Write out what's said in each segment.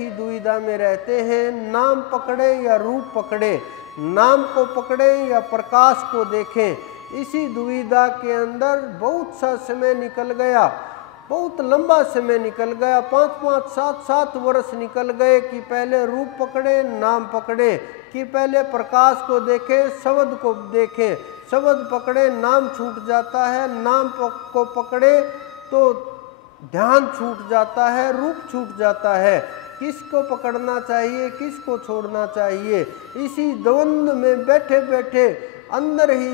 ही दुविधा में रहते हैं, नाम पकड़े या रूप पकड़े, नाम को पकड़े या प्रकाश को देखें। इसी दुविधा के अंदर बहुत सा समय निकल गया, बहुत लंबा समय निकल गया, 5-5, 7-7 वर्ष निकल गए कि पहले रूप पकड़े, नाम पकड़े, कि पहले प्रकाश को देखें, शब्द को देखें, शब्द पकड़े नाम छूट जाता है, नाम को पकड़े तो ध्यान छूट जाता है, रूप छूट जाता है। किसको पकड़ना चाहिए, किसको छोड़ना चाहिए, इसी द्वंद्व में बैठे बैठे अंदर ही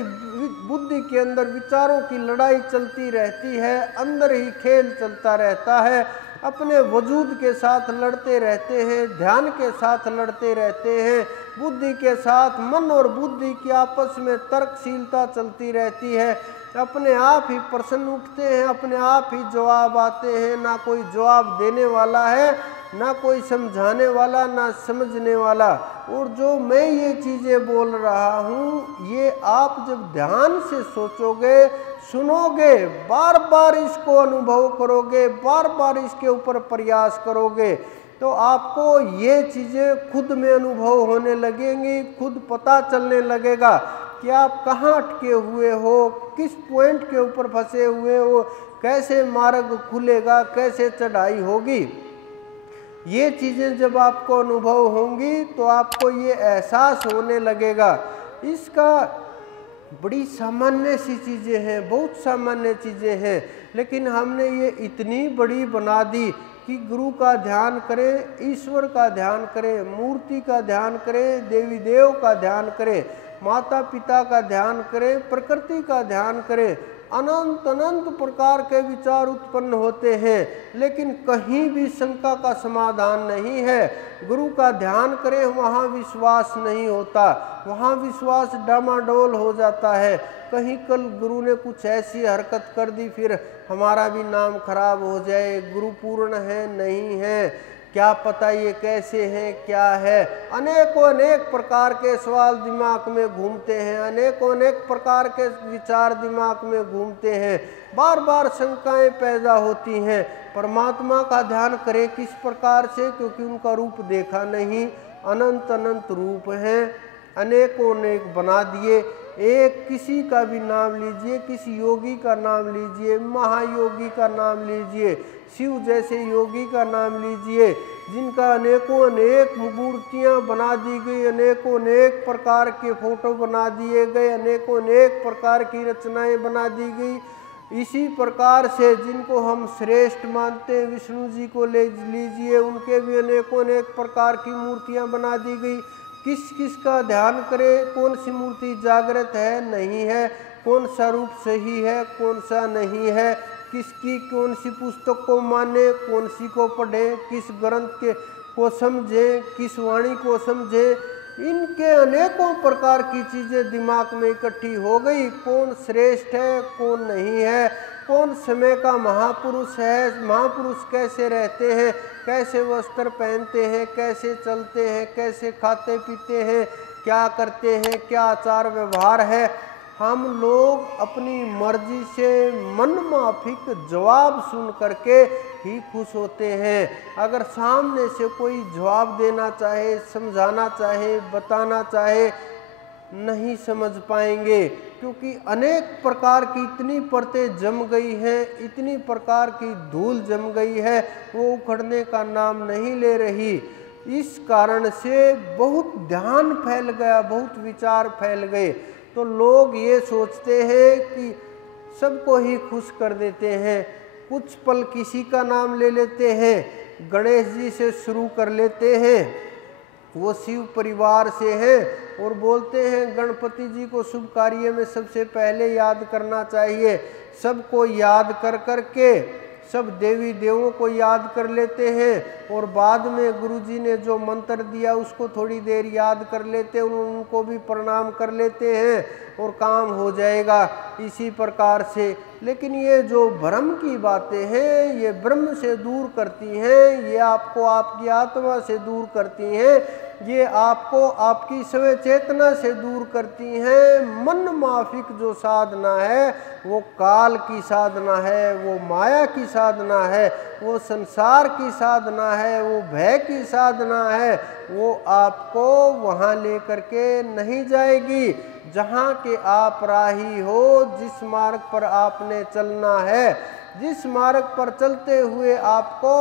बुद्धि के अंदर विचारों की लड़ाई चलती रहती है, अंदर ही खेल चलता रहता है, अपने वजूद के साथ लड़ते रहते हैं, ध्यान के साथ लड़ते रहते हैं, बुद्धि के साथ मन और बुद्धि की आपस में तर्कशीलता चलती रहती है, अपने आप ही प्रश्न उठते हैं, अपने आप ही जवाब आते हैं, ना कोई जवाब देने वाला है, ना कोई समझाने वाला, ना समझने वाला। और जो मैं ये चीज़ें बोल रहा हूँ, ये आप जब ध्यान से सोचोगे, सुनोगे, बार बार इसको अनुभव करोगे, बार बार इसके ऊपर प्रयास करोगे, तो आपको ये चीज़ें खुद में अनुभव होने लगेंगी, खुद पता चलने लगेगा कि आप कहाँ अटके हुए हो, किस पॉइंट के ऊपर फंसे हुए हो, कैसे मार्ग खुलेगा, कैसे चढ़ाई होगी। ये चीज़ें जब आपको अनुभव होंगी तो आपको ये एहसास होने लगेगा। इसका बड़ी सामान्य सी चीज़ें हैं, बहुत सामान्य चीज़ें हैं, लेकिन हमने ये इतनी बड़ी बना दी कि गुरु का ध्यान करें, ईश्वर का ध्यान करें, मूर्ति का ध्यान करें, देवी देव का ध्यान करें, माता पिता का ध्यान करें, प्रकृति का ध्यान करें। अनंत अनंत प्रकार के विचार उत्पन्न होते हैं, लेकिन कहीं भी शंका का समाधान नहीं है। गुरु का ध्यान करें, वहाँ विश्वास नहीं होता, वहाँ विश्वास डामाडोल हो जाता है। कहीं कल गुरु ने कुछ ऐसी हरकत कर दी, फिर हमारा भी नाम खराब हो जाए, गुरु पूर्ण है नहीं है, क्या पता ये कैसे हैं, क्या है। अनेकों अनेक प्रकार के सवाल दिमाग में घूमते हैं, अनेकों अनेक प्रकार के विचार दिमाग में घूमते हैं, बार बार शंकाएं पैदा होती हैं। परमात्मा का ध्यान करें किस प्रकार से, क्योंकि उनका रूप देखा नहीं, अनंत अनंत रूप हैं, अनेकों अनेक बना दिए। एक किसी का भी नाम लीजिए, किसी योगी का नाम लीजिए, महायोगी का नाम लीजिए, शिव जैसे योगी का नाम लीजिए, जिनका अनेकों अनेक मूर्तियाँ बना दी गई, अनेकों अनेक प्रकार के फोटो बना दिए गए, अनेकों अनेक प्रकार की रचनाएं बना दी गई। इसी प्रकार से जिनको हम श्रेष्ठ मानते हैं, विष्णु जी को ले लीजिए, उनके भी अनेकों अनेक प्रकार की मूर्तियाँ बना दी गई। किस किस का ध्यान करें, कौन सी मूर्ति जागृत है नहीं है, कौन सा रूप सही है, कौन सा नहीं है, किसकी कौन सी पुस्तक को माने, कौन सी को पढ़े, किस ग्रंथ के को समझे, किस वाणी को समझे। इनके अनेकों प्रकार की चीज़ें दिमाग में इकट्ठी हो गई। कौन श्रेष्ठ है, कौन नहीं है, कौन समय का महापुरुष है, महापुरुष कैसे रहते हैं, कैसे वस्त्र पहनते हैं, कैसे चलते हैं, कैसे खाते पीते हैं, क्या करते हैं, क्या आचार व्यवहार है। हम लोग अपनी मर्जी से मनमाफिक जवाब सुन करके ही खुश होते हैं। अगर सामने से कोई जवाब देना चाहे, समझाना चाहे, बताना चाहे, नहीं समझ पाएंगे, क्योंकि अनेक प्रकार की इतनी परतें जम गई हैं, इतनी प्रकार की धूल जम गई है, वो उखड़ने का नाम नहीं ले रही। इस कारण से बहुत ध्यान फैल गया, बहुत विचार फैल गए। तो लोग ये सोचते हैं कि सबको ही खुश कर देते हैं, कुछ पल किसी का नाम ले लेते हैं, गणेश जी से शुरू कर लेते हैं, वो शिव परिवार से हैं, और बोलते हैं गणपति जी को शुभ कार्य में सबसे पहले याद करना चाहिए। सबको याद कर करके सब देवी देवों को याद कर लेते हैं, और बाद में गुरु जी ने जो मंत्र दिया उसको थोड़ी देर याद कर लेते हैं, उनको भी प्रणाम कर लेते हैं और काम हो जाएगा। इसी प्रकार से लेकिन ये जो भ्रम की बातें हैं ये ब्रह्म से दूर करती हैं, ये आपको आपकी आत्मा से दूर करती हैं, ये आपको आपकी स्वयं चेतना से दूर करती हैं। मन माफिक जो साधना है वो काल की साधना है, वो माया की साधना है, वो संसार की साधना है, वो भय की साधना है। वो आपको वहाँ लेकर के नहीं जाएगी जहाँ के आप राही हो। जिस मार्ग पर आपने चलना है, जिस मार्ग पर चलते हुए आपको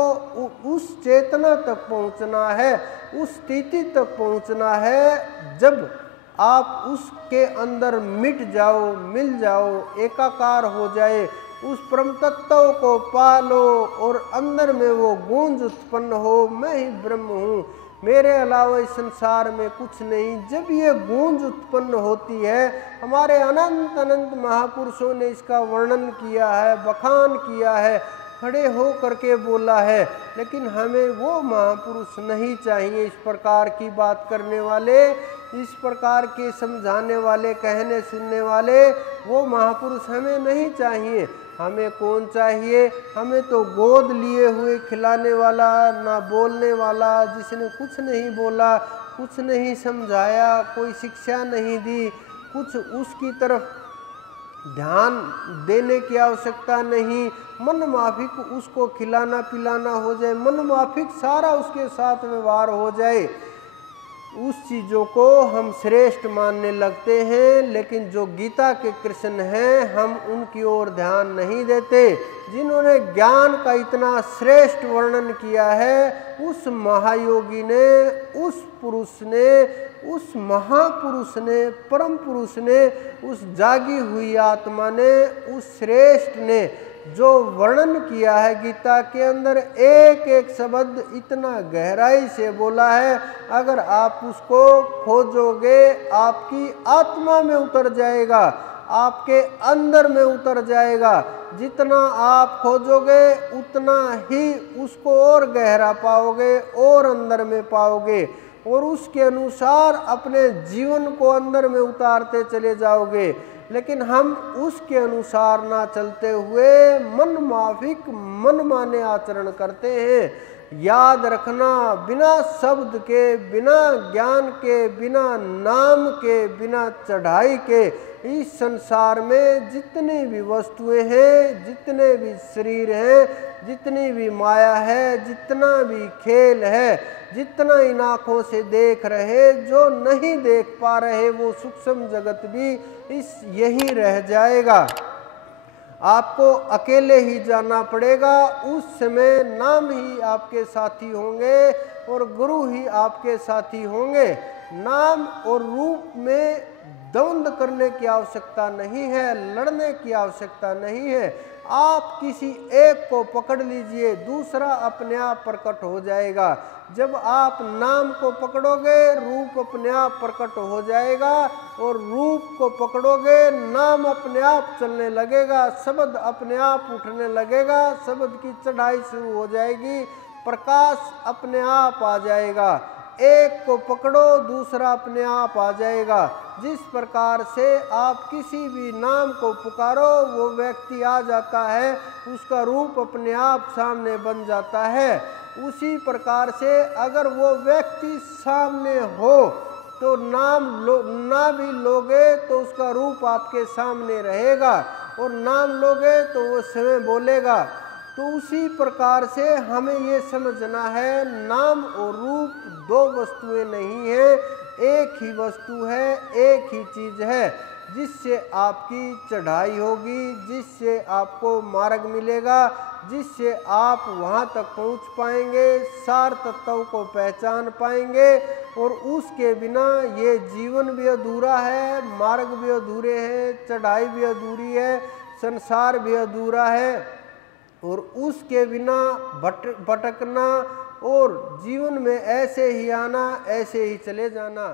उस चेतना तक पहुँचना है, उस स्थिति तक पहुँचना है जब आप उसके अंदर मिट जाओ, मिल जाओ, एकाकार हो जाए, उस परम तत्व को पालो और अंदर में वो गूंज उत्पन्न हो, मैं ही ब्रह्म हूँ, मेरे अलावा इस संसार में कुछ नहीं। जब ये गूंज उत्पन्न होती है, हमारे अनंत अनंत महापुरुषों ने इसका वर्णन किया है, बखान किया है, खड़े हो करके बोला है। लेकिन हमें वो महापुरुष नहीं चाहिए, इस प्रकार की बात करने वाले, इस प्रकार के समझाने वाले, कहने सुनने वाले, वो महापुरुष हमें नहीं चाहिए। हमें कौन चाहिए? हमें तो गोद लिए हुए खिलाने वाला, ना बोलने वाला, जिसने कुछ नहीं बोला, कुछ नहीं समझाया, कोई शिक्षा नहीं दी, कुछ उसकी तरफ ध्यान देने की आवश्यकता नहीं। मन माफिक उसको खिलाना पिलाना हो जाए, मन माफिक सारा उसके साथ व्यवहार हो जाए, उस चीज़ों को हम श्रेष्ठ मानने लगते हैं। लेकिन जो गीता के कृष्ण हैं, हम उनकी ओर ध्यान नहीं देते। जिन्होंने ज्ञान का इतना श्रेष्ठ वर्णन किया है, उस महायोगी ने, उस पुरुष ने, उस महापुरुष ने, परम पुरुष ने, उस जागी हुई आत्मा ने, उस श्रेष्ठ ने जो वर्णन किया है गीता के अंदर, एक एक शब्द इतना गहराई से बोला है, अगर आप उसको खोजोगे आपकी आत्मा में उतर जाएगा, आपके अंदर में उतर जाएगा। जितना आप खोजोगे उतना ही उसको और गहरा पाओगे और अंदर में पाओगे, और उसके अनुसार अपने जीवन को अंदर में उतारते चले जाओगे। लेकिन हम उसके अनुसार ना चलते हुए मन माफिक, मन माने आचरण करते हैं। याद रखना, बिना शब्द के, बिना ज्ञान के, बिना नाम के, बिना चढ़ाई के, इस संसार में जितनी भी वस्तुएं हैं, जितने भी शरीर हैं, जितनी भी माया है, जितना भी खेल है, जितना इन आँखों से देख रहे, जो नहीं देख पा रहे वो सूक्ष्म जगत भी इस यही रह जाएगा। आपको अकेले ही जाना पड़ेगा। उस समय नाम ही आपके साथी होंगे और गुरु ही आपके साथी होंगे। नाम और रूप में द्वंद्व करने की आवश्यकता नहीं है, लड़ने की आवश्यकता नहीं है। आप किसी एक को पकड़ लीजिए, दूसरा अपने आप प्रकट हो जाएगा। जब आप नाम को पकड़ोगे, रूप अपने आप प्रकट हो जाएगा, और रूप को पकड़ोगे, नाम अपने आप चलने लगेगा, शब्द अपने आप उठने लगेगा, शब्द की चढ़ाई शुरू हो जाएगी, प्रकाश अपने आप आ जाएगा। एक को पकड़ो, दूसरा अपने आप आ जाएगा। जिस प्रकार से आप किसी भी नाम को पुकारो, वो व्यक्ति आ जाता है, उसका रूप अपने आप सामने बन जाता है। उसी प्रकार से अगर वो व्यक्ति सामने हो तो ना भी लोगे तो उसका रूप आपके सामने रहेगा, और नाम लोगे तो वो स्वयं बोलेगा। तो उसी प्रकार से हमें ये समझना है, नाम और रूप दो वस्तुएं नहीं है, एक ही वस्तु है, एक ही चीज है, जिससे आपकी चढ़ाई होगी, जिससे आपको मार्ग मिलेगा, जिससे आप वहाँ तक पहुँच पाएंगे, सार तत्व को पहचान पाएंगे। और उसके बिना ये जीवन भी अधूरा है, मार्ग भी अधूरे हैं, चढ़ाई भी अधूरी है, संसार भी अधूरा है। और उसके बिना भटकना और जीवन में ऐसे ही आना, ऐसे ही चले जाना।